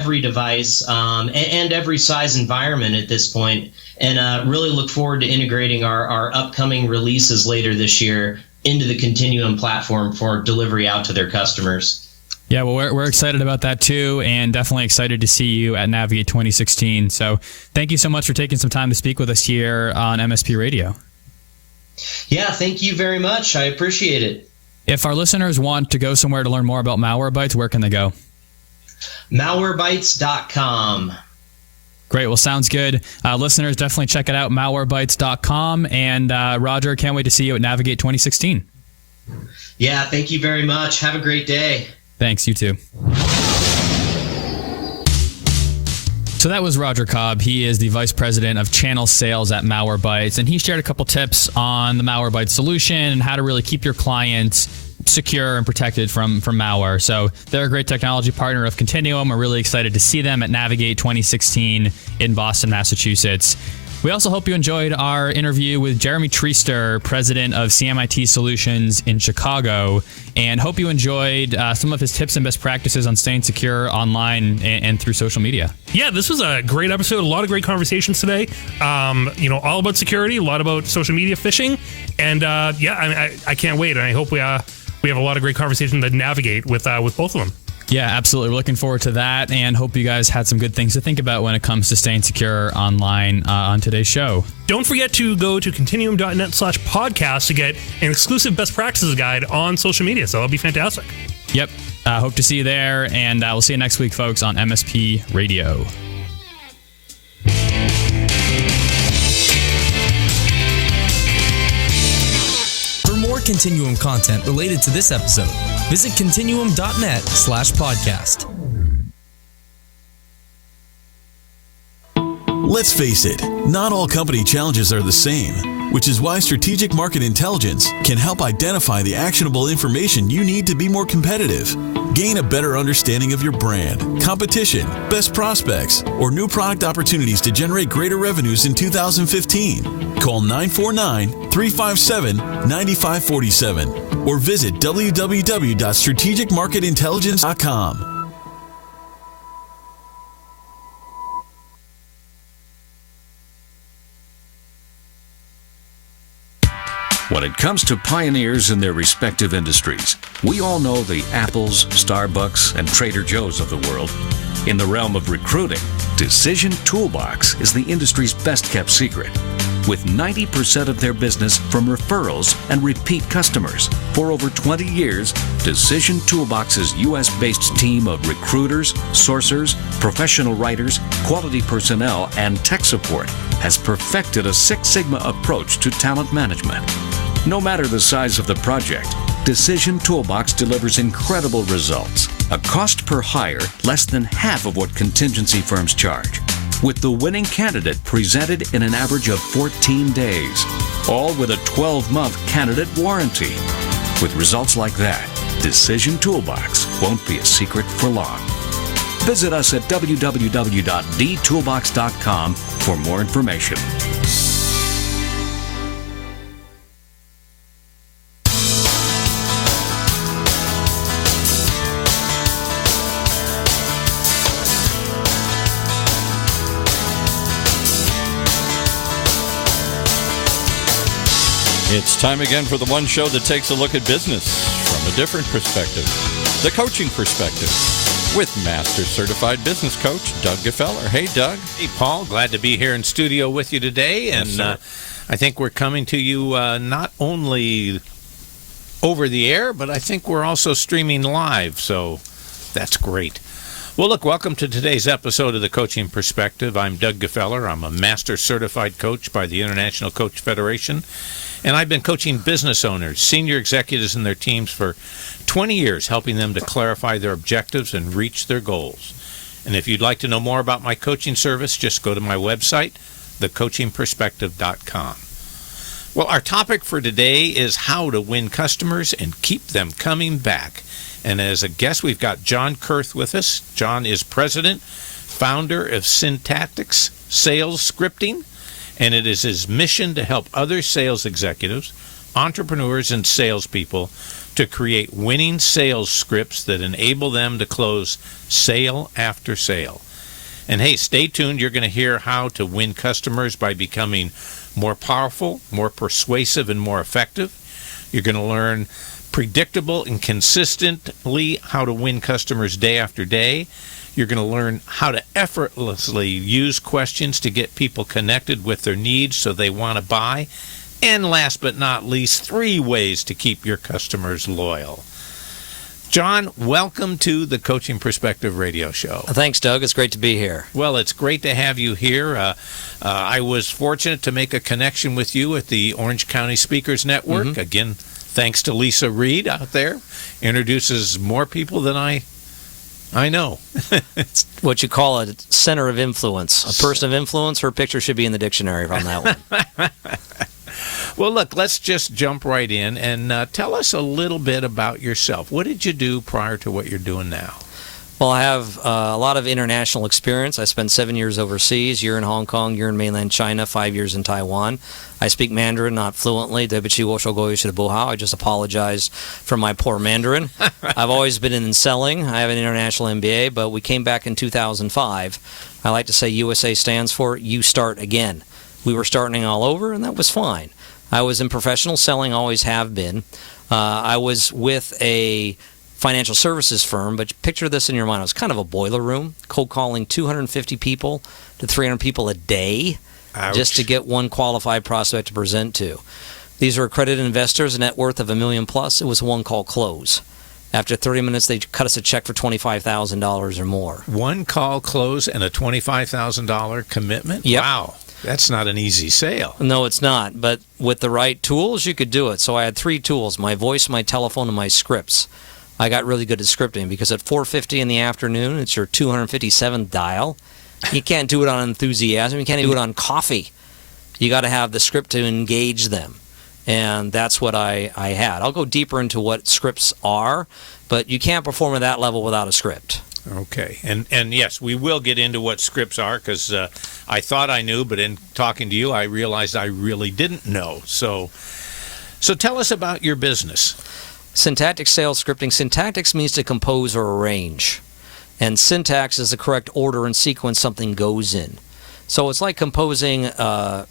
every device and every size environment at this point, and really look forward to integrating our upcoming releases later this year into the Continuum platform for delivery out to their customers. Yeah, well, we're excited about that too, and definitely excited to see you at Navigate 2016. So thank you so much for taking some time to speak with us here on MSP Radio. Yeah, thank you very much. I appreciate it. If our listeners want to go somewhere to learn more about Malwarebytes, where can they go? Malwarebytes.com. Great. Well, sounds good. Listeners, definitely check it out, malwarebytes.com. And Roger, can't wait to see you at Navigate 2016. Yeah, thank you very much. Have a great day. Thanks. You too. So that was Roger Cobb. He is the Vice President of Channel Sales at Malwarebytes, and he shared a couple tips on the Malwarebytes solution and how to really keep your clients secure and protected from malware. So they're a great technology partner of Continuum. We're really excited to see them at Navigate 2016 in Boston, Massachusetts. We also hope you enjoyed our interview with Jeremy Treaster, president of CMIT Solutions in Chicago, and hope you enjoyed some of his tips and best practices on staying secure online and through social media. Yeah, this was a great episode. A lot of great conversations today. All about security, a lot about social media phishing, and I can't wait. And I hope we have a lot of great conversations to navigate with both of them. Yeah, absolutely. We're looking forward to that, and hope you guys had some good things to think about when it comes to staying secure online on today's show. Don't forget to go to continuum.net/podcast to get an exclusive best practices guide on social media. So that'll be fantastic. Yep. Hope to see you there, and we'll see you next week, folks, on MSP Radio. For more Continuum content related to this episode, visit continuum.net/podcast. Let's face it, not all company challenges are the same, which is why strategic market intelligence can help identify the actionable information you need to be more competitive. Gain a better understanding of your brand, competition, best prospects, or new product opportunities to generate greater revenues in 2015. Call 949-357-9547 or visit www.strategicmarketintelligence.com. When it comes to pioneers in their respective industries, we all know the Apples, Starbucks, and Trader Joe's of the world. In the realm of recruiting, Decision Toolbox is the industry's best-kept secret, with 90% of their business from referrals and repeat customers. For over 20 years, Decision Toolbox's U.S.-based team of recruiters, sourcers, professional writers, quality personnel, and tech support has perfected a Six Sigma approach to talent management. No matter the size of the project, Decision Toolbox delivers incredible results. A cost per hire less than half of what contingency firms charge, with the winning candidate presented in an average of 14 days, all with a 12-month candidate warranty. With results like that, Decision Toolbox won't be a secret for long. Visit us at www.dtoolbox.com for more information. It's time again for the one show that takes a look at business from a different perspective, the coaching perspective, with Master Certified Business Coach Doug Gfeller. Hey, Doug. Hey, Paul. Glad to be here in studio with you today. And Yes, I think we're coming to you not only over the air, but I think we're also streaming live. So that's great. Well, look, welcome to today's episode of The Coaching Perspective. I'm Doug Gfeller. I'm a Master Certified Coach by the International Coach Federation. And I've been coaching business owners, senior executives, and their teams for 20 years, helping them to clarify their objectives and reach their goals. And if you'd like to know more about my coaching service, just go to my website, thecoachingperspective.com. Well, our topic for today is how to win customers and keep them coming back. And as a guest, we've got John Kurth with us. John is president, founder of Syntactics Sales Scripting, and it is his mission to help other sales executives, entrepreneurs, and salespeople to create winning sales scripts that enable them to close sale after sale. And hey, stay tuned. You're going to hear how to win customers by becoming more powerful, more persuasive, and more effective. You're going to learn predictable and consistently how to win customers day after day. You're going to learn how to effortlessly use questions to get people connected with their needs so they want to buy. And last but not least, 3 ways to keep your customers loyal. John, welcome to the Coaching Perspective Radio Show. Thanks, Doug. It's great to be here. Well, it's great to have you here. I was fortunate to make a connection with you at the Orange County Speakers Network. Mm-hmm. Again, thanks to Lisa Reed out there. Introduces more people than I know. It's what you call a center of influence. A person of influence, her picture should be in the dictionary on that one. Well, look, let's just jump right in and tell us a little bit about yourself. What did you do prior to what you're doing now? Well, I have a lot of international experience. I spent 7 years overseas, year in Hong Kong, year in mainland China, 5 years in Taiwan. I speak Mandarin, not fluently. I just apologized for my poor Mandarin. I've always been in selling. I have an international MBA, but we came back in 2005. I like to say USA stands for You Start Again. We were starting all over, and that was fine. I was in professional selling, always have been. I was with a financial services firm, but picture this in your mind. It was kind of a boiler room, cold calling 250 people to 300 people a day. Ouch. Just to get one qualified prospect to present to. These are accredited investors, a net worth of $1 million plus. It was one call close. After 30 minutes, they cut us a check for $25,000 or more. One call close and a $25,000 commitment? Yep. Wow. That's not an easy sale. No, it's not. But with the right tools, you could do it. So I had 3 tools, my voice, my telephone, and my scripts. I got really good at scripting because at 4:50 in the afternoon, it's your 257th dial. You can't do it on enthusiasm. You can't do it on coffee. You got to have the script to engage them. And that's what I had. I'll go deeper into what scripts are, but you can't perform at that level without a script. Okay. And yes, we will get into what scripts are because I thought I knew, but in talking to you, I realized I really didn't know. So tell us about your business. Syntactic sales scripting. Syntactics means to compose or arrange. And syntax is the correct order and sequence something goes in. So it's like composing a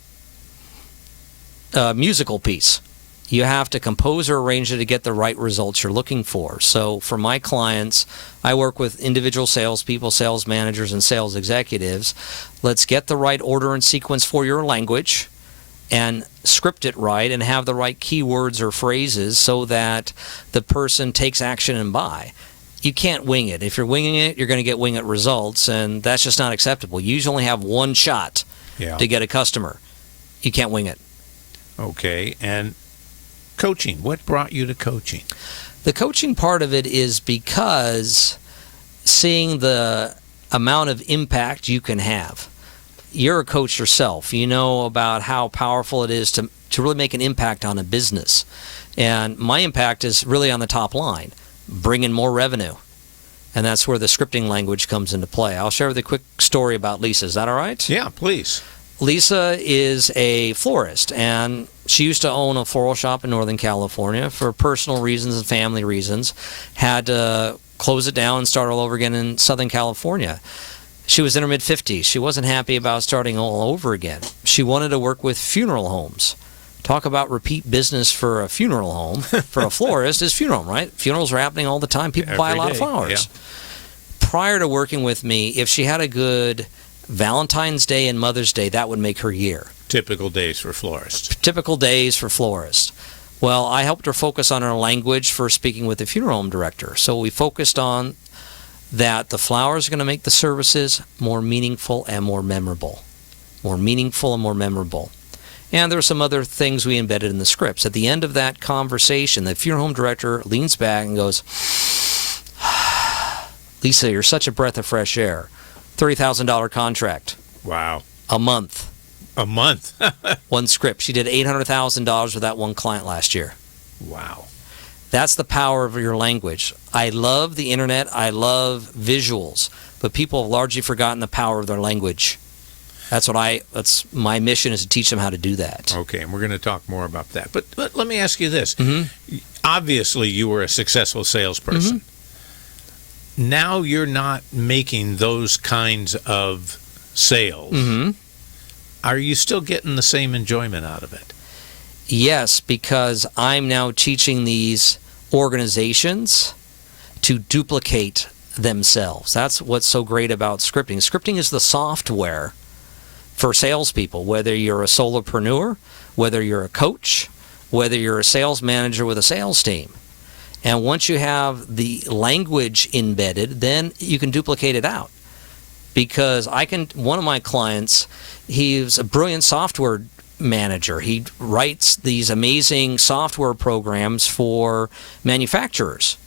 musical piece. You have to compose or arrange it to get the right results you're looking for. So for my clients, I work with individual salespeople, sales managers, and sales executives. Let's get the right order and sequence for your language and script it right and have the right keywords or phrases so that the person takes action and buy. You can't wing it. If you're winging it, you're going to get wing-it results, and that's just not acceptable. You usually only have one shot to get a customer. You can't wing it. Okay. And coaching. What brought you to coaching? The coaching part of it is because seeing the amount of impact you can have. You're a coach yourself. You know about how powerful it is to really make an impact on a business. And my impact is really on the top line, bring in more revenue. And that's where the scripting language comes into play. I'll share with you a quick story about Lisa. Is that all right? Yeah, please. Lisa is a florist, and she used to own a floral shop in Northern California. For personal reasons and family reasons, had to close it down and start all over again in Southern California. She was in her mid-50s. She wasn't happy about starting all over again. She wanted to work with funeral homes. Talk about repeat business for a funeral home. For a florist, is funeral, right? Funerals are happening all the time. People buy a lot of flowers. Yeah. Prior to working with me, if she had a good Valentine's Day and Mother's Day, that would make her year. Typical days for florists. Typical days for florists. Well, I helped her focus on her language for speaking with the funeral home director. So we focused on that the flowers are going to make the services more meaningful and more memorable. More meaningful and more memorable. And there are some other things we embedded in the scripts. At the end of that conversation, the funeral home director leans back and goes, Lisa, you're such a breath of fresh air. $30,000 contract. Wow. A month. A month? One script. She did $800,000 with that one client last year. Wow. That's the power of your language. I love the internet. I love visuals. But people have largely forgotten the power of their language. That's my mission, is to teach them how to do that. Okay, and we're going to talk more about that. But let me ask you this. Mm-hmm. Obviously, you were a successful salesperson. Mm-hmm. Now you're not making those kinds of sales. Mm-hmm. Are you still getting the same enjoyment out of it? Yes, because I'm now teaching these organizations to duplicate themselves. That's what's so great about scripting. Scripting is the software for salespeople, whether you're a solopreneur, whether you're a coach, whether you're a sales manager with a sales team. And once you have the language embedded, then you can duplicate it out. Because one of my clients, he's a brilliant software manager. He writes these amazing software programs for manufacturers.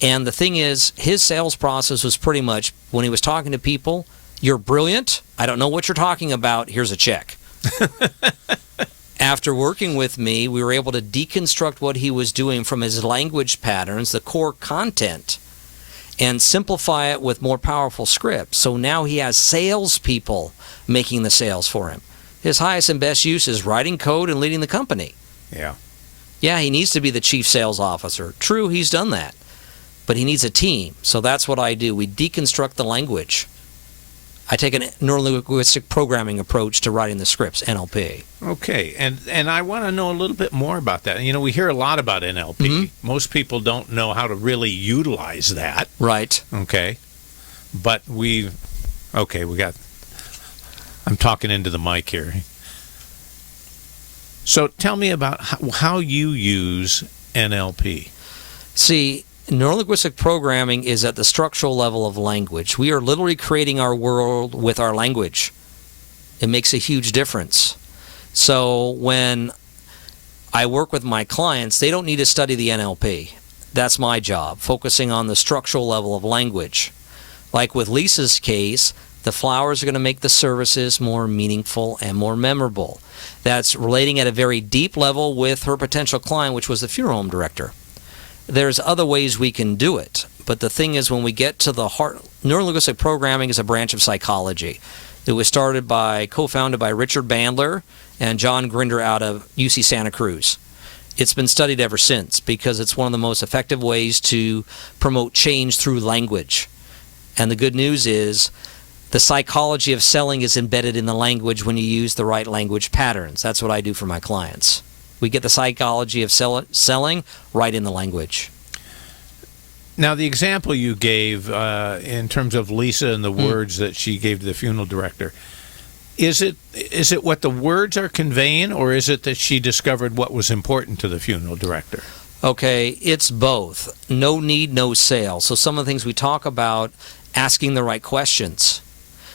And the thing is, his sales process was pretty much, when he was talking to people, "You're brilliant. I don't know what you're talking about. Here's a check." After working with me, we were able to deconstruct what he was doing from his language patterns, the core content, and simplify it with more powerful scripts. So now he has salespeople making the sales for him. His highest and best use is writing code and leading the company. Yeah. Yeah, he needs to be the chief sales officer. True, he's done that. But he needs a team. So that's what I do. We deconstruct the language. I take a neuro-linguistic programming approach to writing the scripts, NLP. Okay, and I want to know a little bit more about that. You know, we hear a lot about NLP. Mm-hmm. Most people don't know how to really utilize that. Right. Okay. But I'm talking into the mic here. So tell me about how you use NLP. See, neurolinguistic programming is at the structural level of language. We are literally creating our world with our language. It makes a huge difference. So when I work with my clients, they don't need to study the NLP. That's my job, focusing on the structural level of language. Like with Lisa's case, the flowers are going to make the services more meaningful and more memorable. That's relating at a very deep level with her potential client, which was the funeral home director. There's other ways we can do it, but the thing is, when we get to the heart, neurolinguistic programming is a branch of psychology. It was co-founded by Richard Bandler and John Grinder out of UC Santa Cruz. It's been studied ever since because it's one of the most effective ways to promote change through language. And the good news is, the psychology of selling is embedded in the language when you use the right language patterns. That's what I do for my clients. We get the psychology of selling right in the language. Now, the example you gave in terms of Lisa and the words that she gave to the funeral director, is it what the words are conveying, or is it that she discovered what was important to the funeral director? Okay, it's both. No need, no sale. So some of the things we talk about, asking the right questions.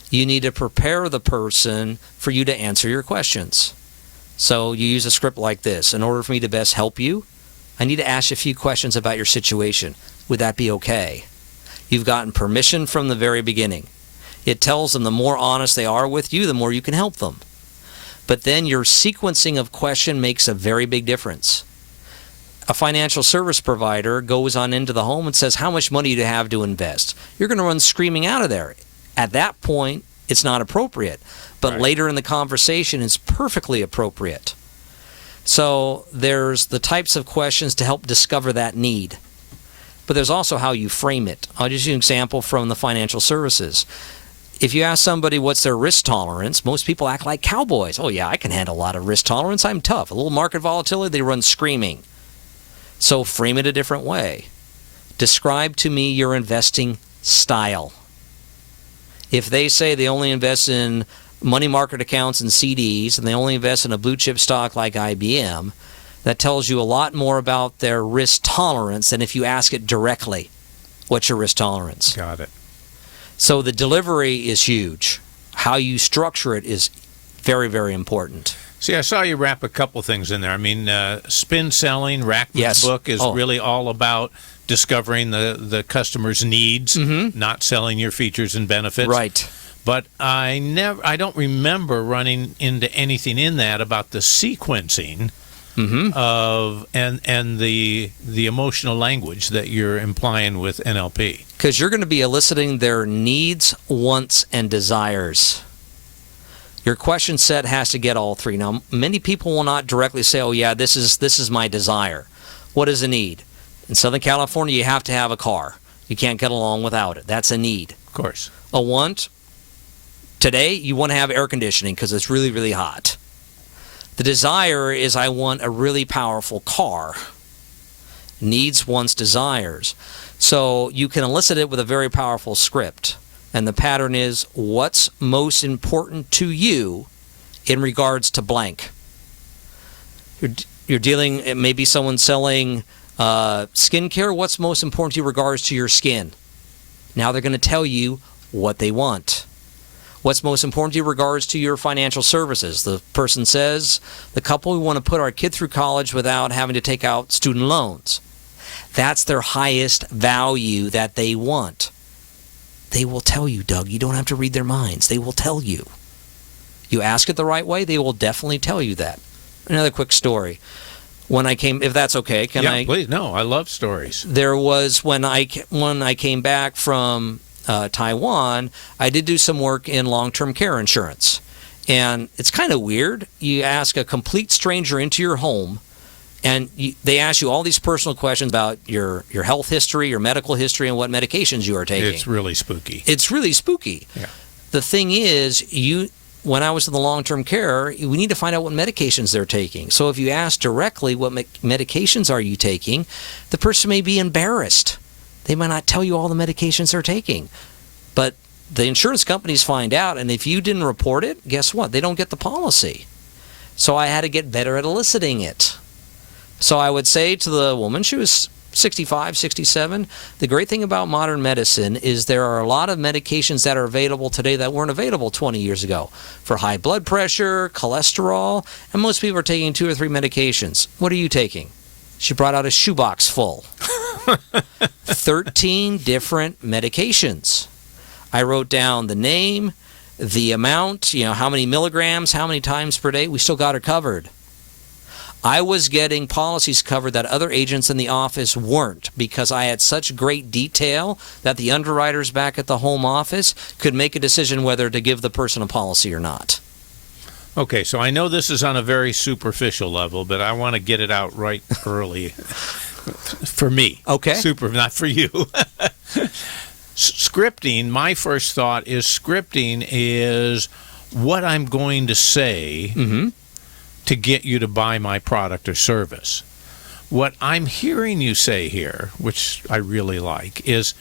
You need to prepare the person for you to answer your questions. So you use a script like this. In order for me to best help you, I need to ask you a few questions about your situation. Would that be okay? You've gotten permission from the very beginning. It tells them the more honest they are with you, the more you can help them. But then your sequencing of question makes a very big difference. A financial service provider goes on into the home and says, "How much money do you have to invest?" You're going to run screaming out of there. At that point, it's not appropriate. But right. Later in the conversation, it's perfectly appropriate. So there's the types of questions to help discover that need. But there's also how you frame it. I'll just use an example from the financial services. If you ask somebody what's their risk tolerance, most people act like cowboys. "Oh yeah, I can handle a lot of risk tolerance. I'm tough." A little market volatility, they run screaming. So frame it a different way. Describe to me your investing style. If they say they only invest in money market accounts and CDs, and they only invest in a blue chip stock like IBM, that tells you a lot more about their risk tolerance than if you ask it directly. What's your risk tolerance? Got it. So the delivery is huge. How you structure it is very, very important. See, I saw you wrap a couple things in there. I mean, spin selling, Rackman's book is really all about discovering the customer's needs, not selling your features and benefits. Right. But I don't remember running into anything in that about the sequencing of and the emotional language that you're implying with NLP. Because you're going to be eliciting their needs, wants, and desires. Your question set has to get all three. Now, many people will not directly say, oh, yeah, this is my desire. What is a need? In Southern California, you have to have a car. You can't get along without it. That's a need. Of course. A want, today, you want to have air conditioning because it's really, really hot. The desire is I want a really powerful car. Needs, wants, desires. So you can elicit it with a very powerful script. And the pattern is, what's most important to you in regards to blank? You're dealing, it may be someone selling skincare. What's most important to you in regards to your skin? Now they're going to tell you what they want. What's most important to you in regards to your financial services? The person says, the couple, we want to put our kid through college without having to take out student loans. That's their highest value that they want. They will tell you, Doug. You don't have to read their minds. They will tell you. You ask it the right way, they will definitely tell you that. Another quick story. When I came, if that's okay, can I? Yeah, please. No, I love stories. There was when I came back from Taiwan, I did do some work in long-term care insurance. And it's kind of weird. You ask a complete stranger into your home, and they ask you all these personal questions about your health history, your medical history, and what medications you are taking. It's really spooky. It's really spooky. Yeah. The thing is, when I was in the long-term care, we need to find out what medications they're taking. So if you ask directly what medications are you taking, the person may be embarrassed. They might not tell you all the medications they're taking. But the insurance companies find out, and if you didn't report it, guess what? They don't get the policy. So I had to get better at eliciting it. So I would say to the woman, she was 65, 67, the great thing about modern medicine is there are a lot of medications that are available today that weren't available 20 years ago for high blood pressure, cholesterol, and most people are taking 2 or 3 medications. What are you taking? She brought out a shoebox full. 13 different medications. I wrote down the name, the amount, how many milligrams, how many times per day. We still got her covered. I was getting policies covered that other agents in the office weren't because I had such great detail that the underwriters back at the home office could make a decision whether to give the person a policy or not. Okay, so I know this is on a very superficial level, but I want to get it out right early for me. Okay. Not for you. Scripting, my first thought is scripting is what I'm going to say to get you to buy my product or service. What I'm hearing you say here, which I really like, is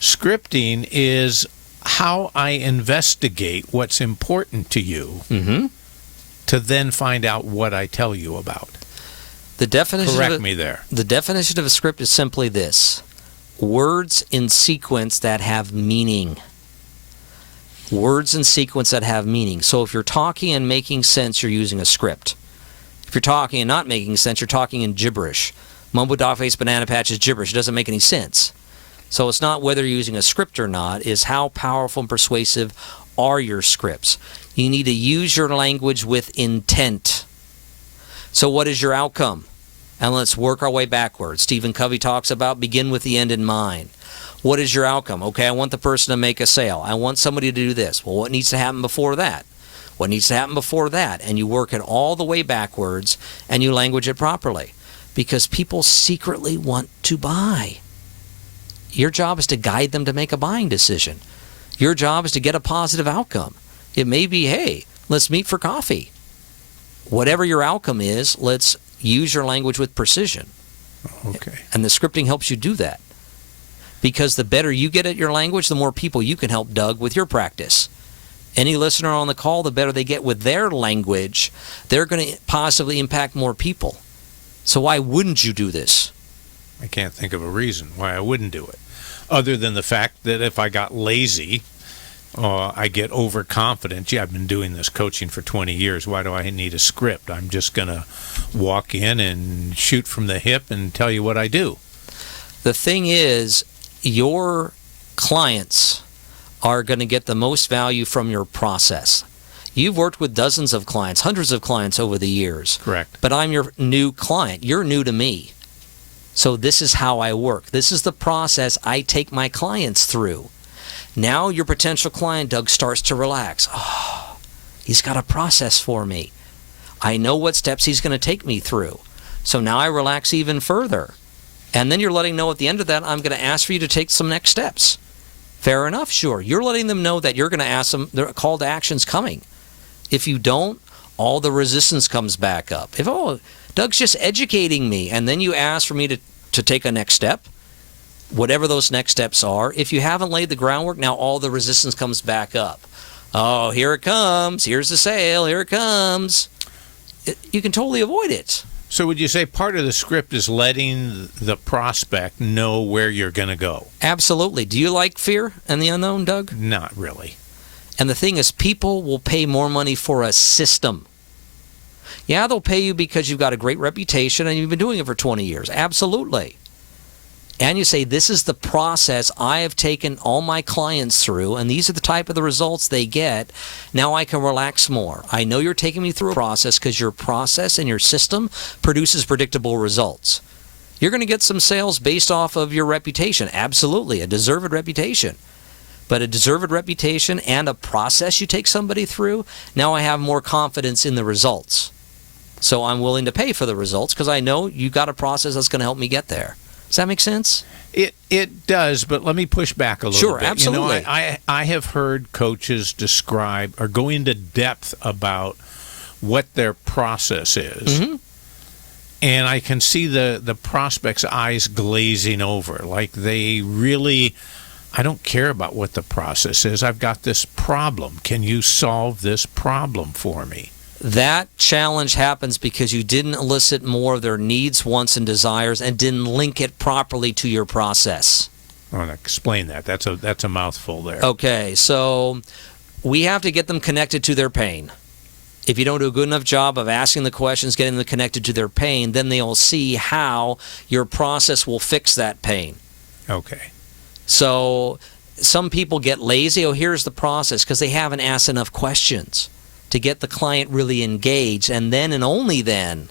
scripting is how I investigate what's important to you to then find out what I tell you about. The definition Correct me there. The definition of a script is simply this: words in sequence that have meaning. Words in sequence that have meaning. So if you're talking and making sense, you're using a script. If you're talking and not making sense, you're talking in gibberish. Mumbo dog face banana patch is gibberish. It doesn't make any sense. So it's not whether you're using a script or not, it's how powerful and persuasive are your scripts. You need to use your language with intent. So what is your outcome? And let's work our way backwards. Stephen Covey talks about begin with the end in mind. What is your outcome? Okay, I want the person to make a sale. I want somebody to do this. Well, what needs to happen before that? What needs to happen before that? And you work it all the way backwards and you language it properly. Because people secretly want to buy. Your job is to guide them to make a buying decision. Your job is to get a positive outcome. It may be, hey, let's meet for coffee. Whatever your outcome is, let's use your language with precision. Okay. And the scripting helps you do that. Because the better you get at your language, the more people you can help, Doug, with your practice. Any listener on the call, the better they get with their language, they're going to positively impact more people. So why wouldn't you do this? I can't think of a reason why I wouldn't do it, other than the fact that if I got lazy, I get overconfident. Gee, I've been doing this coaching for 20 years. Why do I need a script? I'm just going to walk in and shoot from the hip and tell you what I do. The thing is, your clients are going to get the most value from your process. You've worked with dozens of clients, hundreds of clients over the years. Correct. But I'm your new client. You're new to me. So this is how I work. This is the process I take my clients through. Now your potential client, Doug, starts to relax. Oh, He's got a process for me. I know what steps he's going to take me through. So now I relax even further. And then you're letting know at the end of that, I'm going to ask for you to take some next steps. Fair enough, sure. You're letting them know that you're going to ask them, their call to action's coming. If you don't, all the resistance comes back up. If, Doug's just educating me, and then you ask for me to take a next step, whatever those next steps are, if you haven't laid the groundwork, now all the resistance comes back up. Oh, here it comes. Here's the sale. Here it comes. You can totally avoid it. So would you say part of the script is letting the prospect know where you're going to go? Absolutely. Do you like fear and the unknown, Doug? Not really. And the thing is, people will pay more money for a system. Yeah, they'll pay you because you've got a great reputation and you've been doing it for 20 years. Absolutely. And you say, this is the process I have taken all my clients through, and these are the type of the results they get. Now I can relax more. I know you're taking me through a process because your process and your system produces predictable results. You're going to get some sales based off of your reputation. Absolutely, a deserved reputation. But a deserved reputation and a process you take somebody through, now I have more confidence in the results. So I'm willing to pay for the results because I know you got a process that's going to help me get there. Does that make sense? It does, but let me push back a little bit. Sure, absolutely. You know, I have heard coaches describe or go into depth about what their process is. Mm-hmm. And I can see the prospect's eyes glazing over, like they really, I don't care about what the process is. I've got this problem. Can you solve this problem for me? That challenge happens because you didn't elicit more of their needs, wants, and desires and didn't link it properly to your process. I want to explain that. That's a mouthful there. Okay, so we have to get them connected to their pain. If you don't do a good enough job of asking the questions, getting them connected to their pain, then they'll see how your process will fix that pain. Okay. So some people get lazy. Oh, here's the process because they haven't asked enough questions to get the client really engaged, and then and only then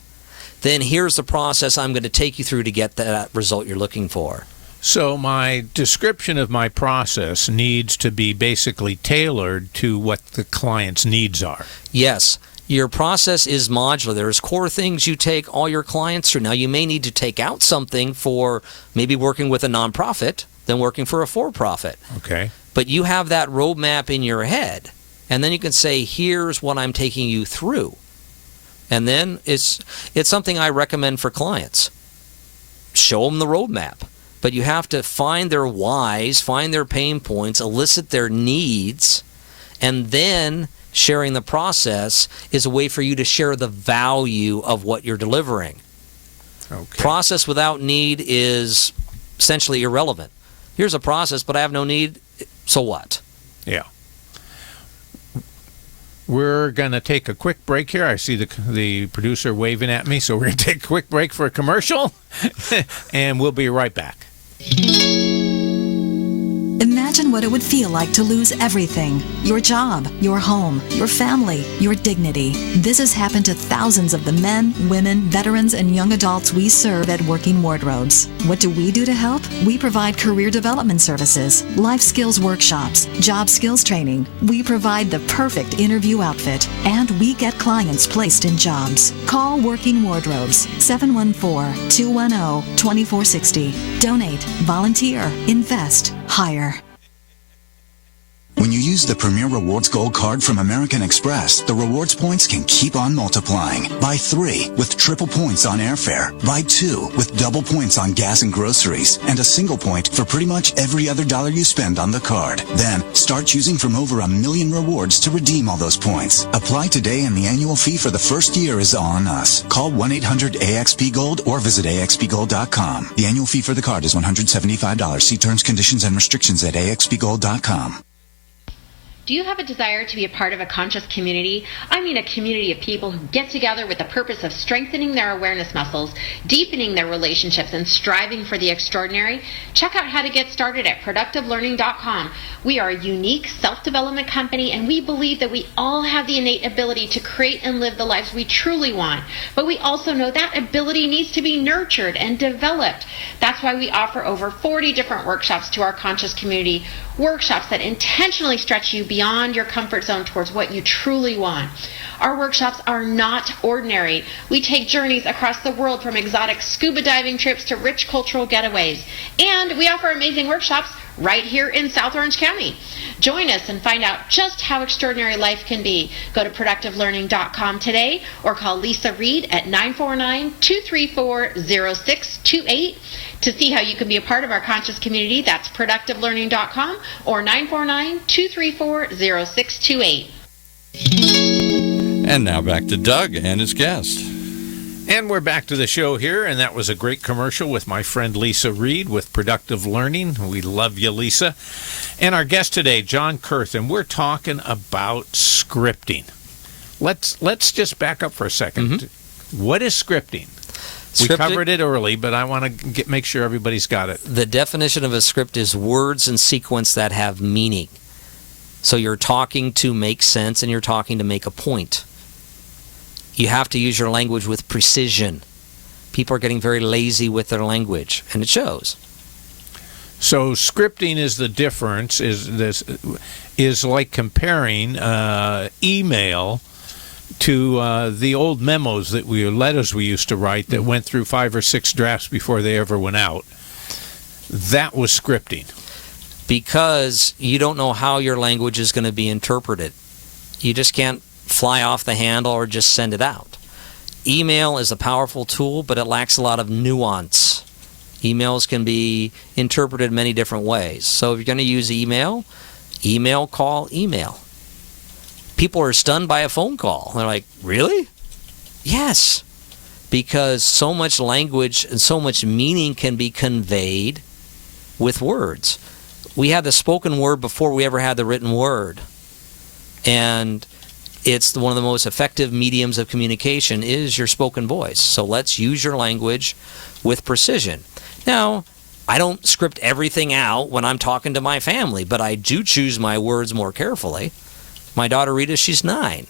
here's the process I'm going to take you through to get that result you're looking for. So my description of my process needs to be basically tailored to what the client's needs are. Yes. Your process is modular. There's core things you take all your clients through. Now, you may need to take out something for maybe working with a nonprofit than working for a for-profit. Okay. But you have that roadmap in your head. And then you can say, here's what I'm taking you through. And then it's something I recommend for clients. Show them the roadmap. But you have to find their whys, find their pain points, elicit their needs, and then sharing the process is a way for you to share the value of what you're delivering. Okay. Process without need is essentially irrelevant. Here's a process, but I have no need, so what? Yeah. We're going to take a quick break here. I see the producer waving at me, so we're going to take a quick break for a commercial, and we'll be right back. Imagine what it would feel like to lose everything. Your job, your home, your family, your dignity. This has happened to thousands of the men, women, veterans, and young adults we serve at Working Wardrobes. What do we do to help? We provide career development services, life skills workshops, job skills training. We provide the perfect interview outfit, and we get clients placed in jobs. Call Working Wardrobes, 714-210-2460. Donate, volunteer, invest, hire. When you use the Premier Rewards Gold Card from American Express, the rewards points can keep on multiplying. Buy 3 with triple points on airfare. Buy 2 with double points on gas and groceries. And a single point for pretty much every other dollar you spend on the card. Then, start choosing from over 1 million rewards to redeem all those points. Apply today and the annual fee for the first year is on us. Call 1-800-AXP-GOLD or visit AXPGold.com. The annual fee for the card is $175. See terms, conditions, and restrictions at AXPGold.com. Do you have a desire to be a part of a conscious community? I mean a community of people who get together with the purpose of strengthening their awareness muscles, deepening their relationships, and striving for the extraordinary? Check out how to get started at productivelearning.com. We are a unique self-development company, and we believe that we all have the innate ability to create and live the lives we truly want. But we also know that ability needs to be nurtured and developed. That's why we offer over 40 different workshops to our conscious community. workshops that intentionally stretch you beyond your comfort zone towards what you truly want. Our workshops are not ordinary. We take journeys across the world, from exotic scuba diving trips to rich cultural getaways. And we offer amazing workshops right here in South Orange County. Join us and find out just how extraordinary life can be. Go to productivelearning.com today or call Lisa Reed at 949-234-0628 to see how you can be a part of our conscious community. That's productivelearning.com or 949-234-0628. And now back to Doug and his guest. And we're back to the show here, and that was a great commercial with my friend Lisa Reed with Productive Learning. We love you, Lisa. And our guest today, John Kurth, and we're talking about scripting. Let's just back up for a second. Mm-hmm. What is scripting? We covered it early, but I want to make sure everybody's got it. The definition of a script is words and sequence that have meaning. So you're talking to make sense, and you're talking to make a point. You have to use your language with precision. People are getting very lazy with their language, and it shows. So scripting is the difference. Is like comparing email to the old memos letters we used to write that went through 5 or 6 drafts before they ever went out. That was scripting. Because you don't know how your language is going to be interpreted. You just can't fly off the handle or just send it out. Email is a powerful tool, but it lacks a lot of nuance. Emails can be interpreted many different ways. So if you're going to use email, call, email. People are stunned by a phone call. They're like, really? Yes. Because so much language and so much meaning can be conveyed with words. We had the spoken word before we ever had the written word. And it's one of the most effective mediums of communication is your spoken voice. So let's use your language with precision. Now, I don't script everything out when I'm talking to my family, but I do choose my words more carefully. My daughter Rita, she's 9.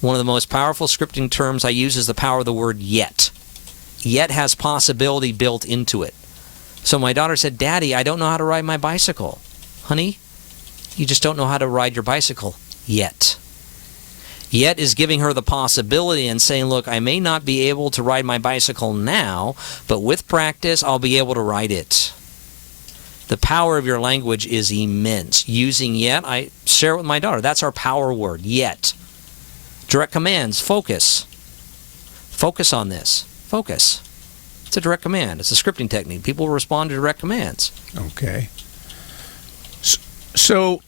One of the most powerful scripting terms I use is the power of the word yet. Yet has possibility built into it. So my daughter said, Daddy, I don't know how to ride my bicycle. Honey, you just don't know how to ride your bicycle yet. Yet is giving her the possibility and saying, look, I may not be able to ride my bicycle now, but with practice, I'll be able to ride it. The power of your language is immense. Using yet, I share it with my daughter. That's our power word, yet. Direct commands, focus. Focus on this. Focus. It's a direct command. It's a scripting technique. People respond to direct commands. Okay. So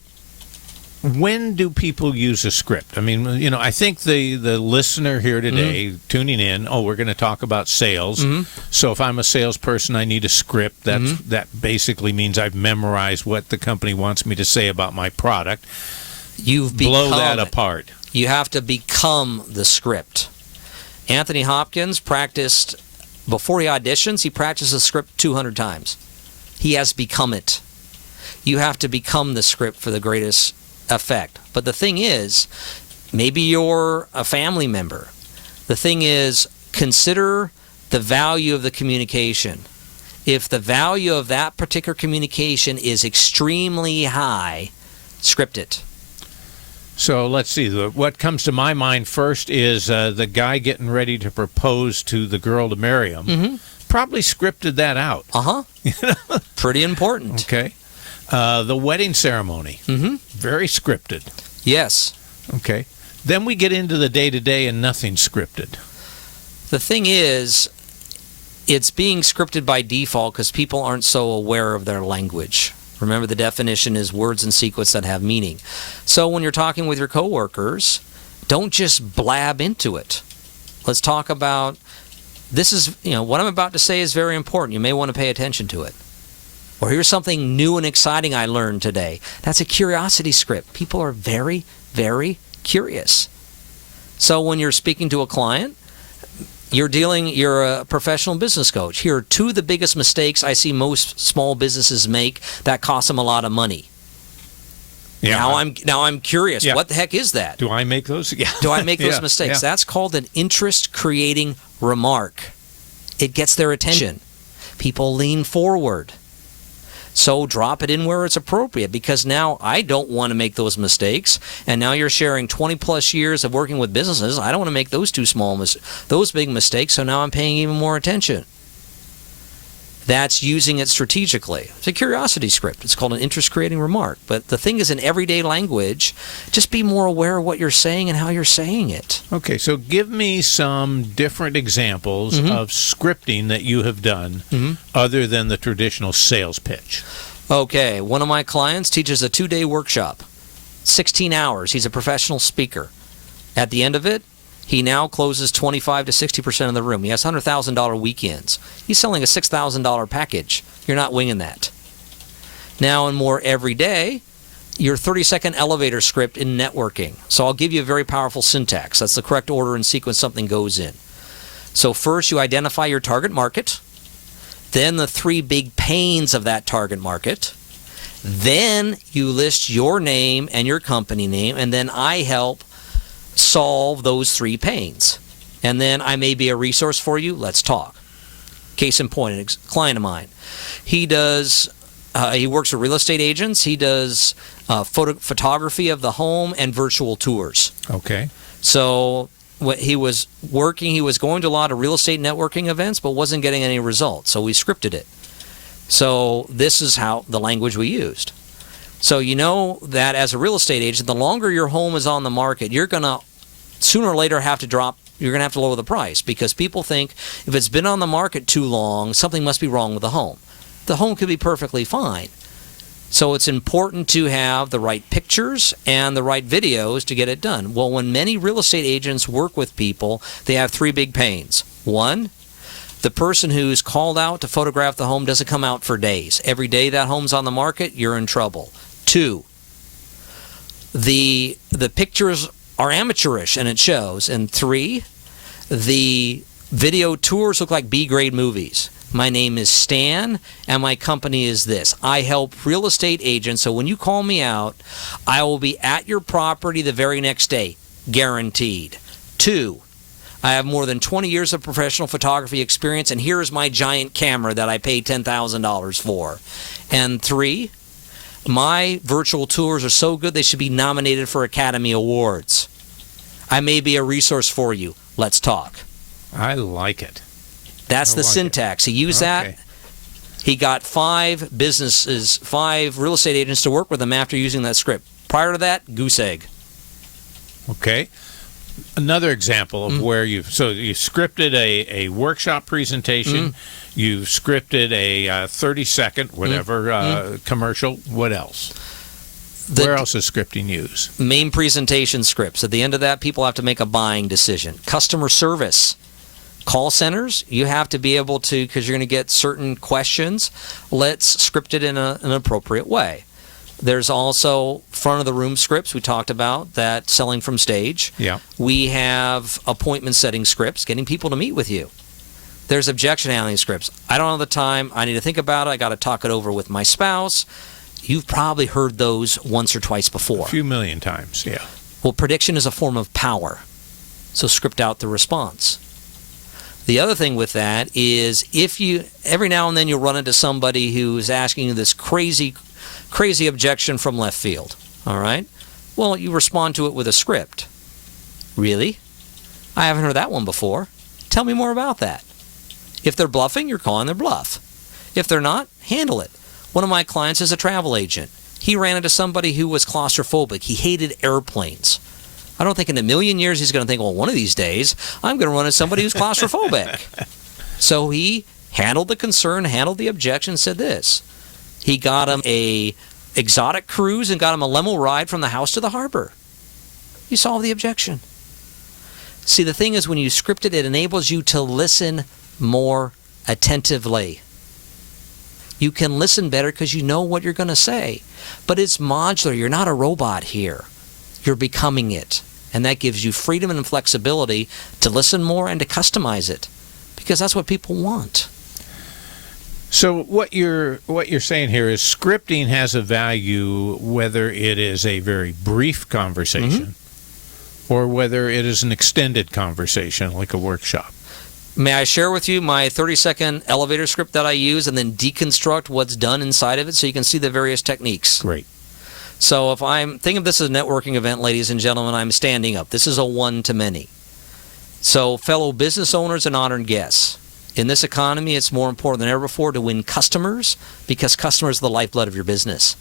when do people use a script? I mean, I think the listener here today tuning in, we're going to talk about sales. Mm-hmm. So if I'm a salesperson, I need a script. That basically means I've memorized what the company wants me to say about my product. Blow that apart. You have to become the script. Anthony Hopkins practiced, before he auditions, he practiced the script 200 times. He has become it. You have to become the script for the greatest effect. But the thing is, maybe you're a family member. The thing is, consider the value of the communication. If the value of that particular communication is extremely high, script it. So let's see. What comes to my mind first is the guy getting ready to propose to the girl to marry him. Mm-hmm. Probably scripted that out. Pretty important. Okay. The wedding ceremony. Mm-hmm. Very scripted. Yes. Okay. Then we get into the day-to-day and nothing's scripted. The thing is, it's being scripted by default because people aren't so aware of their language. Remember, the definition is words and sequence that have meaning. So when you're talking with your coworkers, don't just blab into it. Let's talk about, this is, what I'm about to say is very important. You may want to pay attention to it. Or here's something new and exciting I learned today. That's a curiosity script. People are very, very curious. So when you're speaking to a client, you're a professional business coach. Here are 2 of the biggest mistakes I see most small businesses make that cost them a lot of money. Yeah. Now I'm curious. Yeah. What the heck is that? Do I make those? Yeah. Do I make those mistakes? Yeah. That's called an interest-creating remark. It gets their attention. People lean forward. So drop it in where it's appropriate, because now I don't want to make those mistakes. And now you're sharing 20 plus years of working with businesses. I don't want to make those those big mistakes. So now I'm paying even more attention. That's using it strategically. It's a curiosity script. It's called an interest-creating remark. But the thing is, in everyday language, just be more aware of what you're saying and how you're saying it. Okay, so give me some different examples of scripting that you have done other than the traditional sales pitch. Okay, one of my clients teaches a 2-day workshop, 16 hours. He's a professional speaker. At the end of it, he now closes 25 to 60% of the room. He has $100,000 weekends. He's selling a $6,000 package. You're not winging that. Now, in more everyday, your 30-second elevator script in networking. So I'll give you a very powerful syntax. That's the correct order and sequence something goes in. So first, you identify your target market. Then the 3 big pains of that target market. Then you list your name and your company name, and then I help solve those 3 pains. And then I may be a resource for you. Let's talk. Case in point, a client of mine. He works with real estate agents. He does photography of the home and virtual tours. Okay. So he was going to a lot of real estate networking events, but wasn't getting any results. So we scripted it. So this is how the language we used. So you know that as a real estate agent, the longer your home is on the market, you're going to sooner or later you're going to have to lower the price, because people think if it's been on the market too long, something must be wrong with the home. The home could be perfectly fine. So it's important to have the right pictures and the right videos to get it done. Well, when many real estate agents work with people, they have 3 big pains. 1, the person who's called out to photograph the home doesn't come out for days. Every day that home's on the market, you're in trouble. 2, the pictures are amateurish, and it shows. And 3, the video tours look like B-grade movies. My name is Stan, and my company is this. I help real estate agents, so when you call me out, I will be at your property the very next day, guaranteed. 2, I have more than 20 years of professional photography experience, and here is my giant camera that I paid $10,000 for. And 3, my virtual tours are so good they should be nominated for Academy Awards. I may be a resource for you. Let's talk. I like it. That's the syntax. He used that. He got 5 real estate agents to work with him after using that script. Prior to that, goose egg. Okay. Another example of where you scripted a workshop presentation, you scripted a 30-second commercial. What else? Where else is scripting used? Main presentation scripts. At the end of that, people have to make a buying decision. Customer service. Call centers, you have to be able to, because you're going to get certain questions, let's script it in an appropriate way. There's also front of the room scripts we talked about, that selling from stage. Yeah. We have appointment setting scripts, getting people to meet with you. There's objection handling scripts. I don't have the time. I need to think about it. I got to talk it over with my spouse. You've probably heard those once or twice before. A few million times, yeah. Well, prediction is a form of power. So script out the response. The other thing with that is every now and then you'll run into somebody who's asking you this crazy objection from left field. All right? Well, you respond to it with a script. Really? I haven't heard that one before. Tell me more about that. If they're bluffing, you're calling their bluff. If they're not, handle it. One of my clients is a travel agent. He ran into somebody who was claustrophobic. He hated airplanes. I don't think in a million years he's going to think, well, one of these days I'm going to run into somebody who's claustrophobic. So he handled the concern, handled the objection, said this. He got him a exotic cruise and got him a limo ride from the house to the harbor. You solved the objection. See, the thing is, when you script it, it enables you to listen more attentively. You can listen better because you know what you're going to say. But it's modular. You're not a robot here. You're becoming it. And that gives you freedom and flexibility to listen more and to customize it, because that's what people want. So what you're saying here is scripting has a value whether it is a very brief conversation or whether it is an extended conversation like a workshop. May I share with you my 30-second elevator script that I use and then deconstruct what's done inside of it so you can see the various techniques? Great. So if think of this as a networking event, ladies and gentlemen, I'm standing up. This is a one-to-many. So fellow business owners and honored guests, in this economy, it's more important than ever before to win customers because customers are the lifeblood of your business.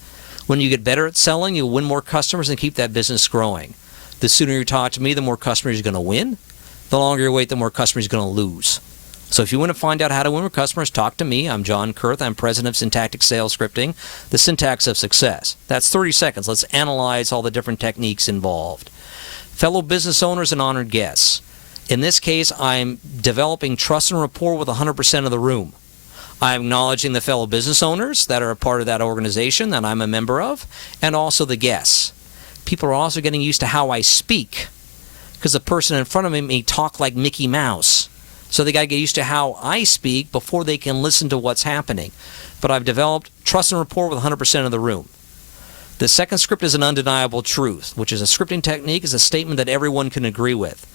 When you get better at selling, you'll win more customers and keep that business growing. The sooner you talk to me, the more customers you're going to win. The longer you wait, the more customers you're going to lose. So if you want to find out how to win more customers, talk to me. I'm John Kurth. I'm president of Syntactic Sales Scripting, the syntax of success. That's 30 seconds. Let's analyze all the different techniques involved. Fellow business owners and honored guests. In this case, I'm developing trust and rapport with 100% of the room. I'm acknowledging the fellow business owners that are a part of that organization that I'm a member of, and also the guests. People are also getting used to how I speak, because the person in front of me may talk like Mickey Mouse. So they got to get used to how I speak before they can listen to what's happening. But I've developed trust and rapport with 100% of the room. The second script is an undeniable truth, which is a scripting technique, is a statement that everyone can agree with.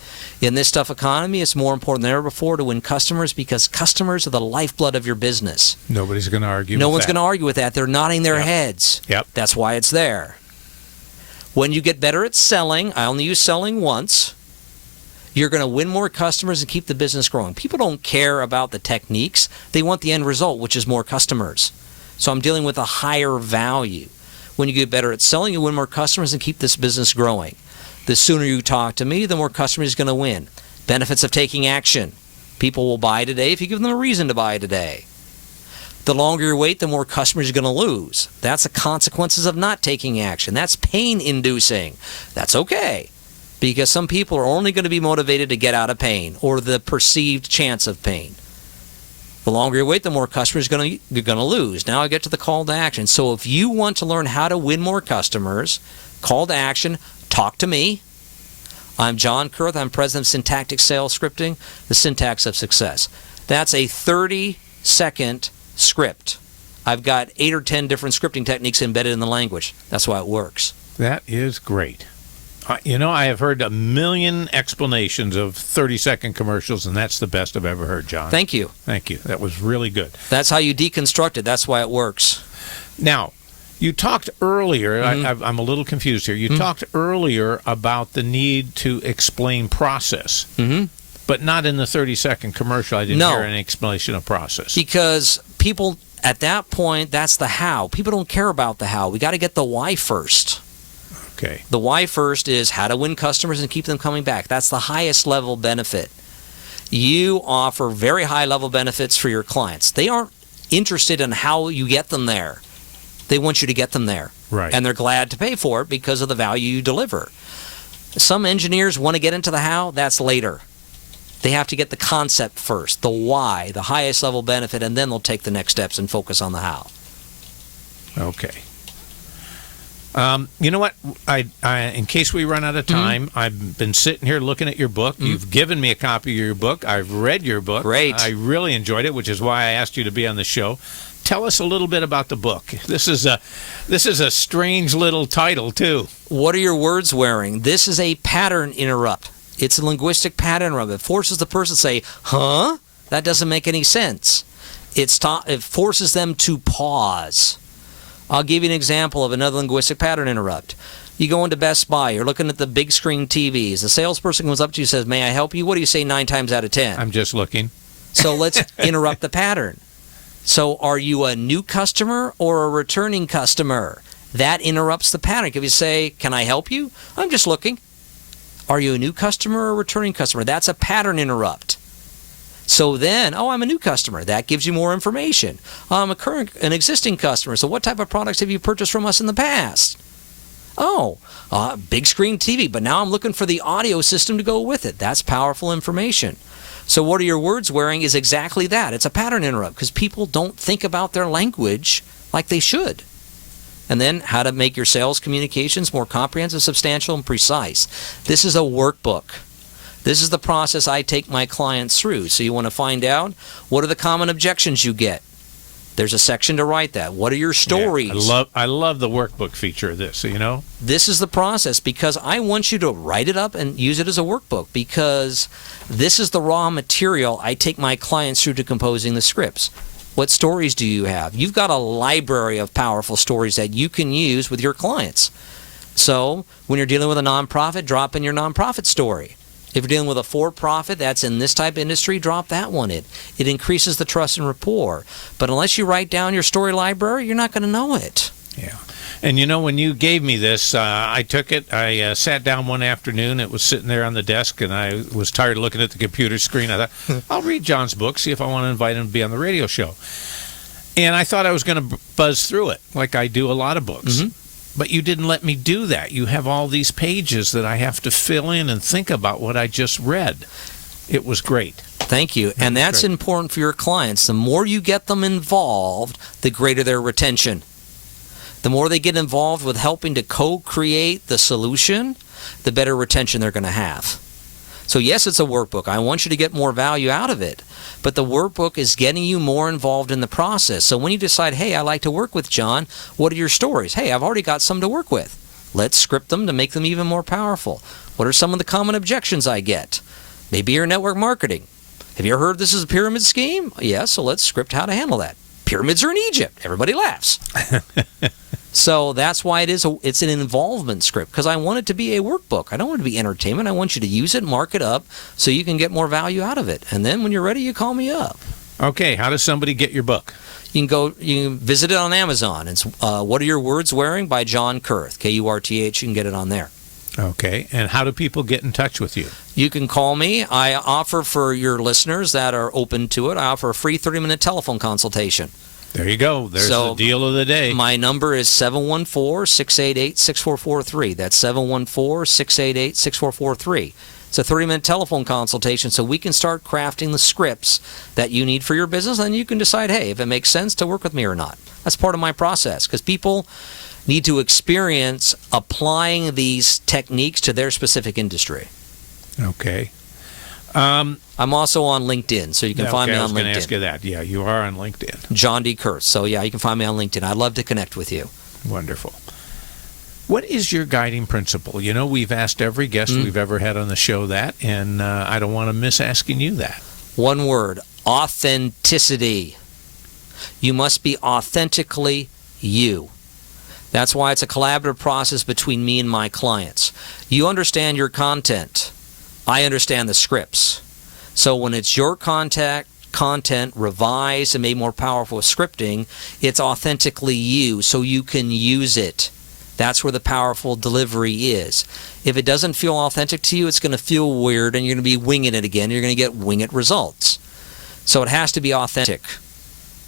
In this tough economy, it's more important than ever before to win customers because customers are the lifeblood of your business. Nobody's going to argue with that. No that. one's going to argue with that. They're nodding their heads. Yep. That's why it's there. When you get better at selling, I only use selling once, you're going to win more customers and keep the business growing. People don't care about the techniques. They want the end result, which is more customers. So I'm dealing with a higher value. When you get better at selling, you win more customers and keep this business growing. The sooner you talk to me, the more customers you're going to win. Benefits of taking action. People will buy today if you give them a reason to buy today. The longer you wait, the more customers you're going to lose. That's the consequences of not taking action. That's pain-inducing. That's okay, because some people are only going to be motivated to get out of pain or the perceived chance of pain. The longer you wait, the more customers you're going to lose. Now I get to the call to action. So if you want to learn how to win more customers, call to action, talk to me. I'm John Kurth. I'm president of Syntactic Sales Scripting, the syntax of success. That's a 30-second script. I've got 8 or 10 different scripting techniques embedded in the language. That's why it works. That is great. I have heard a million explanations of 30-second commercials, and that's the best I've ever heard, John. Thank you. Thank you. That was really good. That's how you deconstruct it. That's why it works. Now, you talked earlier, I'm a little confused here. You talked earlier about the need to explain process, but not in the 30-second commercial. I didn't hear any explanation of process. Because people, at that point, that's the how. People don't care about the how. We got to get the why first. Okay. The why first is how to win customers and keep them coming back. That's the highest level benefit. You offer very high level benefits for your clients. They aren't interested in how you get them there. They want you to get them there. Right. And they're glad to pay for it because of the value you deliver. Some engineers want to get into the how. That's later. They have to get the concept first, the why, the highest level benefit, and then they'll take the next steps and focus on the how. Okay. You know what? I in case we run out of time, I've been sitting here looking at your book. You've given me a copy of your book. I've read your book. Great. I really enjoyed it, which is why I asked you to be on the show. Tell us a little bit about the book. This is a strange little title, too. What are your words wearing? This is a pattern interrupt. It's a linguistic pattern interrupt. It forces the person to say, huh? That doesn't make any sense. It forces them to pause. I'll give you an example of another linguistic pattern interrupt. You go into Best Buy, you're looking at the big screen TVs. The salesperson comes up to you and says, may I help you? What do you say 9 times out of 10? I'm just looking. So let's interrupt the pattern. So are you a new customer or a returning customer? That interrupts the pattern. If you say, can I help you? I'm just looking. Are you a new customer or a returning customer? That's a pattern interrupt. So then, I'm a new customer. That gives you more information. I'm an existing customer. So what type of products have you purchased from us in the past? Big screen TV, but now I'm looking for the audio system to go with it. That's powerful information. So what are your words wearing is exactly that. It's a pattern interrupt because people don't think about their language like they should. And then how to make your sales communications more comprehensive, substantial, and precise. This is a workbook. This is the process I take my clients through. So you want to find out what are the common objections you get. There's a section to write that. What are your stories? Yeah, I love the workbook feature of this, This is the process, because I want you to write it up and use it as a workbook, because this is the raw material I take my clients through to composing the scripts. What stories do you have? You've got a library of powerful stories that you can use with your clients. So when you're dealing with a nonprofit, drop in your nonprofit story. If you're dealing with a for-profit that's in this type of industry, drop that one in. It increases the trust and rapport. But unless you write down your story library, you're not going to know it. Yeah. And when you gave me this, I took it. I sat down one afternoon. It was sitting there on the desk, and I was tired of looking at the computer screen. I thought, I'll read John's book, see if I want to invite him to be on the radio show. And I thought I was going to buzz through it, like I do a lot of books. Mm-hmm. But you didn't let me do that. You have all these pages that I have to fill in and think about what I just read. It was great. Thank you. And that's important for your clients. The more you get them involved, the greater their retention. The more they get involved with helping to co-create the solution, the better retention they're going to have. So yes, it's a workbook. I want you to get more value out of it. But the workbook is getting you more involved in the process. So when you decide, hey, I like to work with John, what are your stories? Hey, I've already got some to work with. Let's script them to make them even more powerful. What are some of the common objections I get? Maybe your network marketing. Have you ever heard this is a pyramid scheme? Yes, so let's script how to handle that. Pyramids are in Egypt. Everybody laughs. So that's why it's an involvement script, because I want it to be a workbook. I don't want it to be entertainment. I want you to use it, mark it up, so you can get more value out of it. And then when you're ready, you call me up. Okay, how does somebody get your book? You can visit it on Amazon. It's What Are Your Words Wearing by John Kurth, Kurth. You can get it on there. Okay, and how do people get in touch with you? You can call me. I offer, for your listeners that are open to it, I offer a free 30-minute telephone consultation. There you go. There's the deal of the day. My number is 714-688-6443. That's 714-688-6443. It's a 30-minute telephone consultation, so we can start crafting the scripts that you need for your business, and you can decide, hey, if it makes sense to work with me or not. That's part of my process, because people need to experience applying these techniques to their specific industry. Okay. I'm also on LinkedIn, so you can find me on LinkedIn. I was going to ask you that. Yeah, you are on LinkedIn. John D. Kurth. So, yeah, you can find me on LinkedIn. I'd love to connect with you. Wonderful. What is your guiding principle? We've asked every guest we've ever had on the show that, and I don't want to miss asking you that. One word: authenticity. You must be authentically you. That's why it's a collaborative process between me and my clients. You understand your content. I understand the scripts. So when it's your content revised and made more powerful with scripting, it's authentically you, so you can use it. That's where the powerful delivery is. If it doesn't feel authentic to you, it's going to feel weird, and you're going to be winging it again. You're going to get wing it results. So it has to be authentic.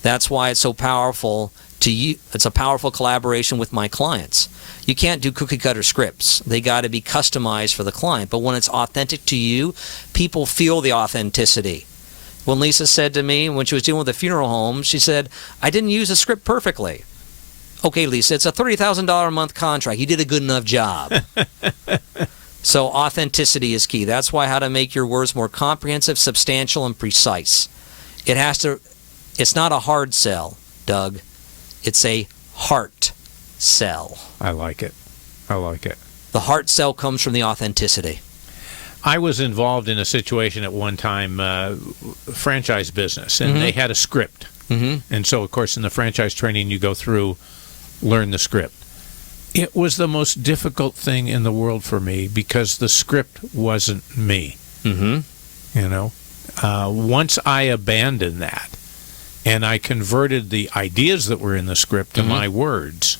That's why it's so powerful to you. It's a powerful collaboration with my clients. You can't do cookie-cutter scripts. They got to be customized for the client. But when it's authentic to you, people feel the authenticity. When Lisa said to me, when she was dealing with a funeral home, she said, I didn't use the script perfectly. Okay, Lisa, it's a $30,000 a month contract. You did a good enough job. So authenticity is key. That's why how to make your words more comprehensive, substantial, and precise. It's not a hard sell, Doug. It's a heart sell. I like it. The heart sell comes from the authenticity. I was involved in a situation at one time, franchise business, and they had a script. And so, of course, in the franchise training, you go through, learn the script. It was the most difficult thing in the world for me because the script wasn't me. Once I abandoned that and I converted the ideas that were in the script to my words,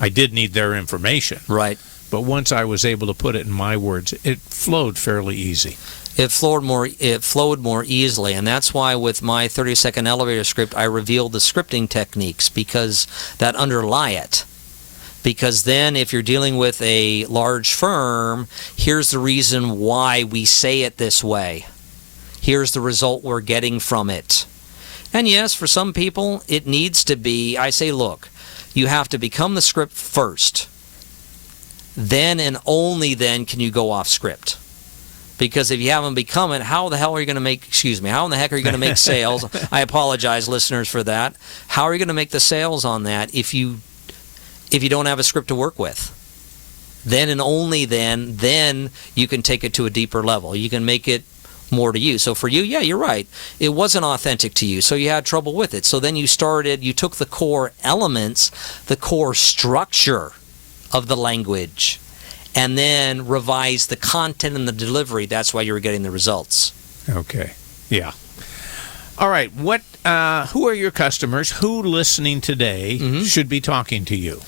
I did need their information. Right. But once I was able to put it in my words, it flowed fairly easy. It flowed more easily, and that's why with my 30-second elevator script, I revealed the scripting techniques because that underlie it. Because then if you're dealing with a large firm, here's the reason why we say it this way. Here's the result we're getting from it. And yes, for some people, it needs to be, I say, look, you have to become the script first. Then and only then can you go off script. Because if you haven't become it, how in the heck are you going to make sales? I apologize, listeners, for that. How are you going to make the sales on that if you don't have a script to work with? Then and only then you can take it to a deeper level. You can make it more to you. So for you, yeah, you're right. It wasn't authentic to you, so you had trouble with it. So then you took the core elements, the core structure of the language, and then revised the content and the delivery. That's why you were getting the results. Okay. Yeah. All right. Who are your customers? Who listening today should be talking to you?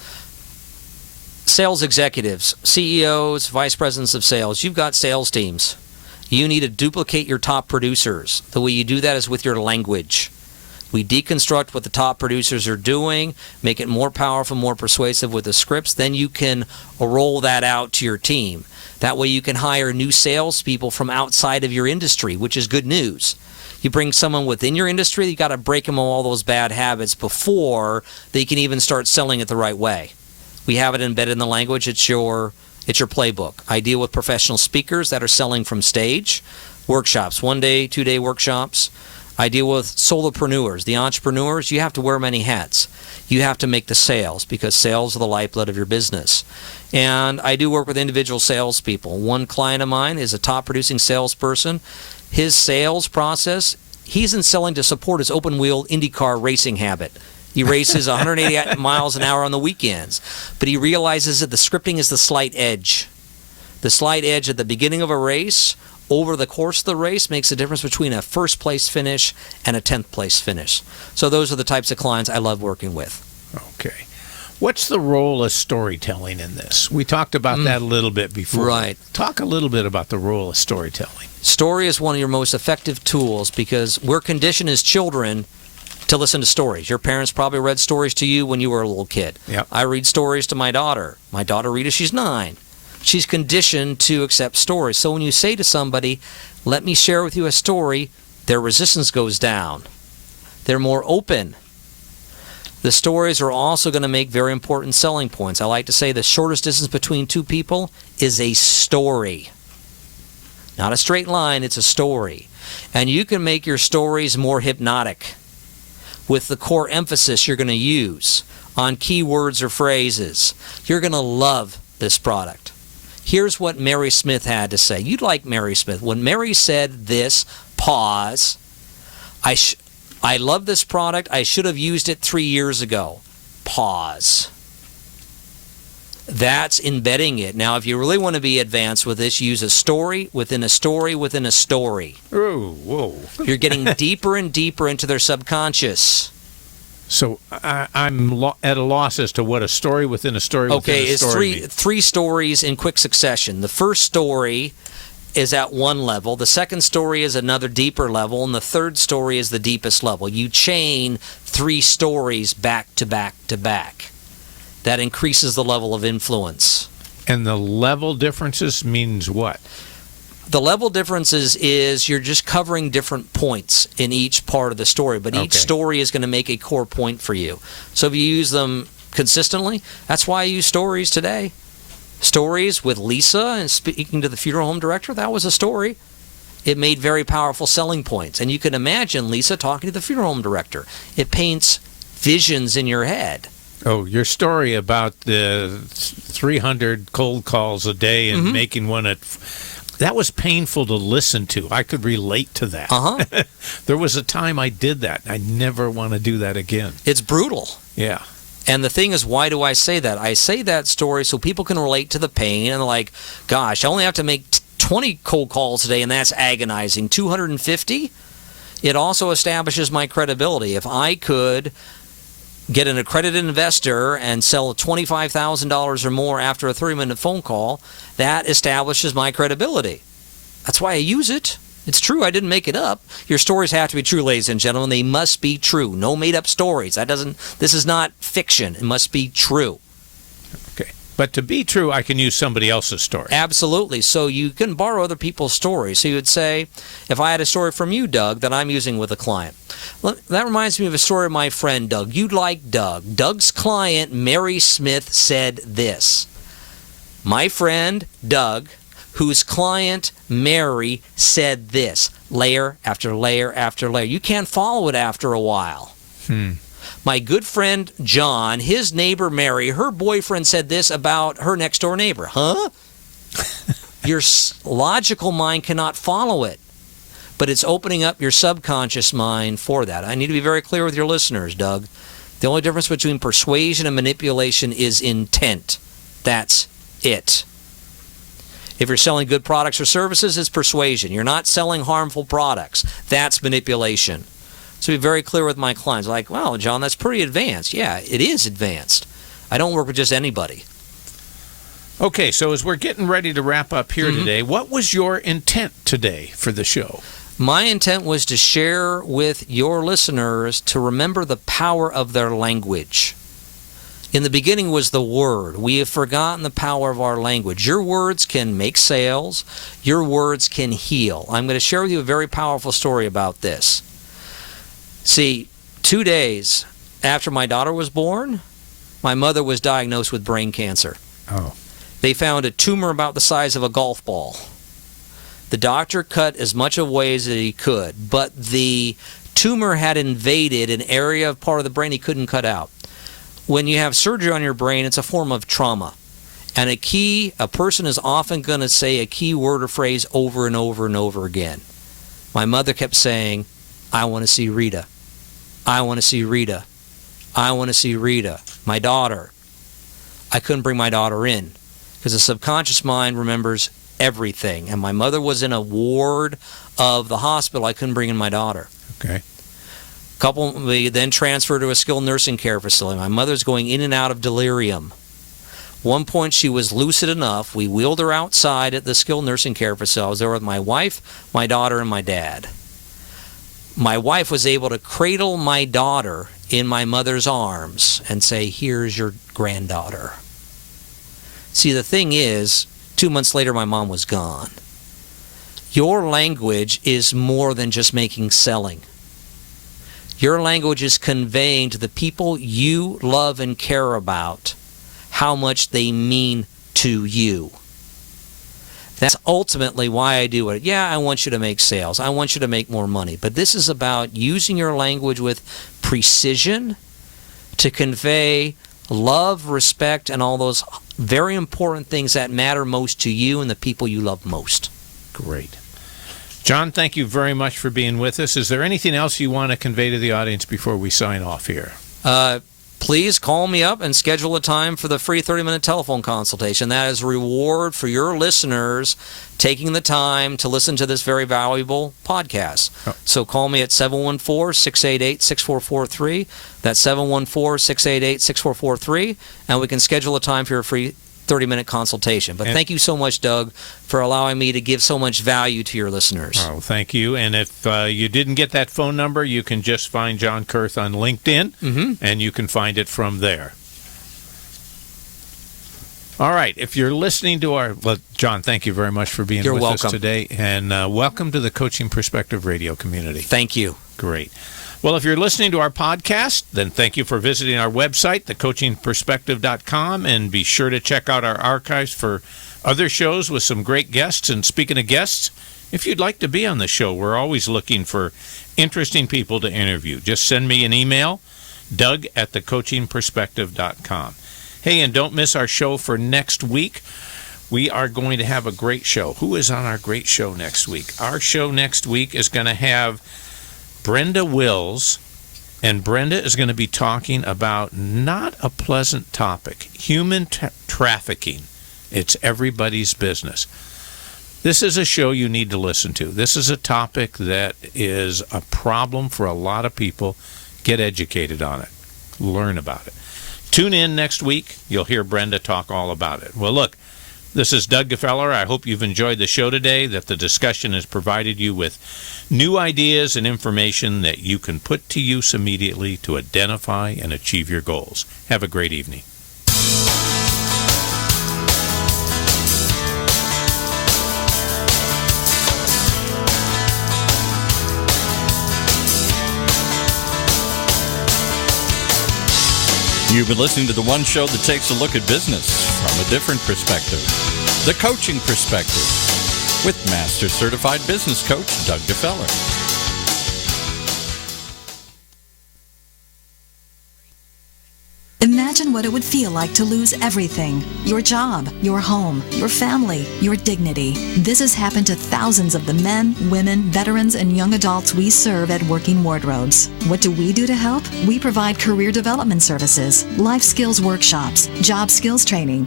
Sales executives, CEOs, vice presidents of sales. You've got sales teams. You need to duplicate your top producers. The way you do that is with your language. We deconstruct what the top producers are doing, make it more powerful, more persuasive with the scripts. Then you can roll that out to your team. That way you can hire new salespeople from outside of your industry, which is good news. You bring someone within your industry, you got to break them of all those bad habits before they can even start selling it the right way. We have it embedded in the language. It's your playbook. I deal with professional speakers that are selling from stage, workshops, 1-day, 2-day workshops. I deal with solopreneurs, the entrepreneurs. You have to wear many hats. You have to make the sales because sales are the lifeblood of your business. And I do work with individual salespeople. One client of mine is a top producing salesperson. His sales process, he's in selling to support his open wheel IndyCar racing habit. He races 180 miles an hour on the weekends. But he realizes that the scripting is the slight edge. The slight edge at the beginning of a race, over the course of the race, makes the difference between a first place finish and a 10th place finish. So those are the types of clients I love working with. Okay. What's the role of storytelling in this? We talked about that a little bit before. Right. Talk a little bit about the role of storytelling. Story is one of your most effective tools because we're conditioned as children to listen to stories. Your parents probably read stories to you when you were a little kid. Yep. I read stories to my daughter. My daughter Rita, she's 9. She's conditioned to accept stories. So when you say to somebody, let me share with you a story, their resistance goes down. They're more open. The stories are also going to make very important selling points. I like to say the shortest distance between two people is a story. Not a straight line, it's a story. And you can make your stories more hypnotic with the core emphasis you're going to use on keywords or phrases. You're going to love this product. Here's what Mary Smith had to say. You'd like Mary Smith. When Mary said this, pause, I love this product. I should have used it 3 years ago. Pause. That's embedding it. Now, if you really want to be advanced with this, use a story within a story within a story. Ooh, whoa. You're getting deeper and deeper into their subconscious. So I'm at a loss as to what a story within a story within a story it's three stories in quick succession. The first story is at one level, the second story is another deeper level, and the third story is the deepest level. You chain 3 stories back to back to back. That increases the level of influence. And the level differences means what? The level differences is you're just covering different points in each part of the story, but each story is going to make a core point for you. So if you use them consistently, that's why I use stories today. Stories with Lisa and speaking to the funeral home director, that was a story. It made very powerful selling points. And you can imagine Lisa talking to the funeral home director. It paints visions in your head. Oh, your story about the 300 cold calls a day and making one that was painful to listen to. I could relate to that. There was a time I did that. I never want to do that again. It's brutal. Yeah. And the thing is, why do I say that? I say that story so people can relate to the pain and they're like, gosh, I only have to make 20 cold calls a day and that's agonizing. 250? It also establishes my credibility. If I could get an accredited investor and sell $25,000 or more after a 30-minute phone call, that establishes my credibility. That's why I use it. It's true. I didn't make it up. Your stories have to be true, ladies and gentlemen. They must be true. No made-up stories. This is not fiction. It must be true. Okay. But to be true, I can use somebody else's story. Absolutely. So you can borrow other people's stories. So you would say, if I had a story from you, Doug, that I'm using with a client. That reminds me of a story of my friend, Doug. You'd like Doug. Doug's client, Mary Smith, said this. My friend, Doug, whose client, Mary, said this, layer after layer after layer. You can't follow it after a while. My good friend John, his neighbor Mary, her boyfriend said this about her next door neighbor. Huh? Your logical mind cannot follow it, but it's opening up your subconscious mind for that. I need to be very clear with your listeners, Doug. The only difference between persuasion and manipulation is intent. That's it. If you're selling good products or services, it's persuasion. You're not selling harmful products. That's manipulation. So be very clear with my clients. Like, well, John, that's pretty advanced. Yeah, it is advanced. I don't work with just anybody. Okay, so as we're getting ready to wrap up here today, what was your intent today for the show? My intent was to share with your listeners to remember the power of their language. In the beginning was the word. We have forgotten the power of our language. Your words can make sales. Your words can heal. I'm going to share with you a very powerful story about this. See, 2 days after my daughter was born, my mother was diagnosed with brain cancer. Oh. They found a tumor about the size of a golf ball. The doctor cut as much away as he could, but the tumor had invaded an area of part of the brain he couldn't cut out. When you have surgery on your brain, it's a form of trauma. And a person is often going to say a key word or phrase over and over and over again. My mother kept saying, I want to see Rita. I want to see Rita. I want to see Rita. My daughter. I couldn't bring my daughter in because the subconscious mind remembers everything. And my mother was in a ward of the hospital. I couldn't bring in my daughter. Okay. We then transferred to a skilled nursing care facility. My mother's going in and out of delirium. One point she was lucid enough. We wheeled her outside at the skilled nursing care facility. I was there with my wife, my daughter, and my dad. My wife was able to cradle my daughter in my mother's arms and say, here's your granddaughter. See, the thing is, 2 months later, my mom was gone. Your language is more than just selling. Your language is conveying to the people you love and care about how much they mean to you. That's ultimately why I do it. Yeah, I want you to make sales. I want you to make more money. But this is about using your language with precision to convey love, respect, and all those very important things that matter most to you and the people you love most. Great. John, thank you very much for being with us. Is there anything else you want to convey to the audience before we sign off here? Please call me up and schedule a time for the free 30-minute telephone consultation. That is a reward for your listeners taking the time to listen to this very valuable podcast. Oh. So call me at 714-688-6443. That's 714-688-6443, and we can schedule a time for your free 30-minute consultation. But thank you so much, Doug, for allowing me to give so much value to your listeners. Oh, thank you. And if you didn't get that phone number, you can just find John Kurth on LinkedIn, and you can find it from there. All right. If you're listening to our... Well, John, thank you very much for being with us today. And welcome to the Coaching Perspective radio community. Thank you. Great. Well, if you're listening to our podcast, then thank you for visiting our website, thecoachingperspective.com, and be sure to check out our archives for other shows with some great guests. And speaking of guests, if you'd like to be on the show, we're always looking for interesting people to interview. Just send me an email, doug@thecoachingperspective.com. Hey, and don't miss our show for next week. We are going to have a great show. Who is on our great show next week? Our show next week is going to have Brenda Wills, and Brenda is going to be talking about not a pleasant topic, human trafficking. It's everybody's business. This is a show you need to listen to. This is a topic that is a problem for a lot of people. Get educated on it. Learn about it. Tune in next week. You'll hear Brenda talk all about it. Well, look, this is Doug Gfeller. I hope you've enjoyed the show today, that the discussion has provided you with new ideas and information that you can put to use immediately to identify and achieve your goals. Have a great evening. You've been listening to the one show that takes a look at business from a different perspective, the Coaching Perspective. with Master Certified Business Coach Doug Gfeller. Imagine what it would feel like to lose everything. Your job, your home, your family, your dignity. This has happened to thousands of the men, women, veterans, and young adults we serve at Working Wardrobes. What do we do to help? We provide career development services, life skills workshops, job skills training,